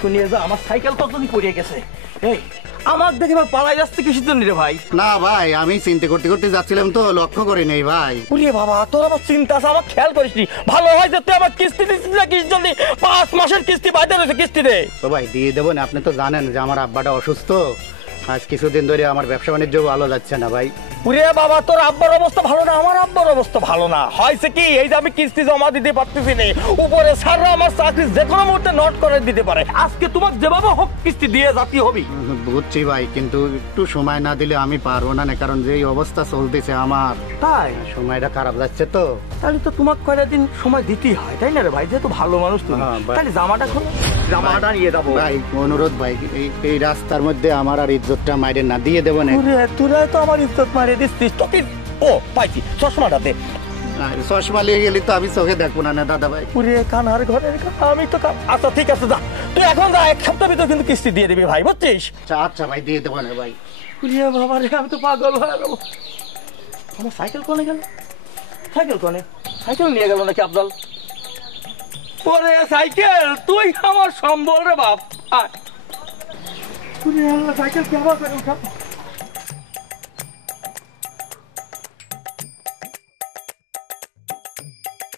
শুনিয়ে যা আমার সাইকেল কতদিন পড়িয়ে গেছে। এই আমার দেখে পালাই যাচ্ছে কিসের জন্য রে ভাই? না ভাই, আমি চিন্তা করতে করতে যাচ্ছিলাম তো লক্ষ্য করি নেই ভাই। ওরে বাবা, তোর আমার চিন্তা আছে, আমার খেয়াল করিসনি। ভালো হয় যে তুই আমার কিস্তি দিচ্ছিস না কিসের জন্য? 5 মাসের কিস্তি বাইরে রয়েছে, কিস্তি দে। তো ভাই দিয়ে দেবো না, আপনি তো জানেন যে আমার আব্বাটা অসুস্থ। আজ কিছুদিন ধরে আমার ব্যবসা বাণিজ্য ভালো যাচ্ছে না ভাই। ওরে বাবা, তোর আব্বার অবস্থা ভালো না, আমার আব্বার অবস্থা ভালো না। হয়েছে কি, এই যে আমি কিস্তি জমা দিতে পারতেছি না, উপরে স্যাররা আমার চাকরি যে কোনো মুহূর্তে নোট করে দিতে পারে। আজকে তোমার যেভাবে হোক কিস্তি দিয়ে জাতি হবি। বুঝছি ভাই, কিন্তু একটু সময় না দিলে আমি পারবো না, কারণ যে অবস্থা চলতেছে আমার, তাই সময়টা খারাপ যাচ্ছে তো। তাহলে তো তোমাকে কয়টা দিন সময় দিতেই হয়, তাই না রে ভাই? যেহেতু ভালো মানুষ তুমি, তাহলে জামাটা খোলো, জামাটা নিয়ে যাবো। ভাই অনুরোধ ভাই, এই রাস্তার মধ্যে আমার আর ইজ্জতটা মাইরে না, দিয়ে দেবো না। তোরা তো আমার ইজ্জত মারিয়ে দিচ্ছিস। তোকে ও পাইছি, চশমাটাতে চশমা নিয়ে গেলি তো আমি চোখে দেখবো না না দাদা ভাই। পুরে কানার ঘরের আমি তো আচ্ছা ঠিক আছে, যা তুই এখন যা, 1 সপ্তাহ ভিতর কিন্তু কিস্তি দিয়ে দিবি ভাই, বুঝছিস? আচ্ছা ভাই, দিয়ে দেবো না ভাই। পুরিয়া বাবা রে, আমি তো পাগল হয়ে গেল। আমার সাইকেল কোনে গেল? সাইকেল কোনে? সাইকেল নিয়ে গেল নাকি আফজাল? পরে সাইকেল তুই আমার সম্বল রে বাপ। পুরিয়া সাইকেল কে আবার করে উঠা।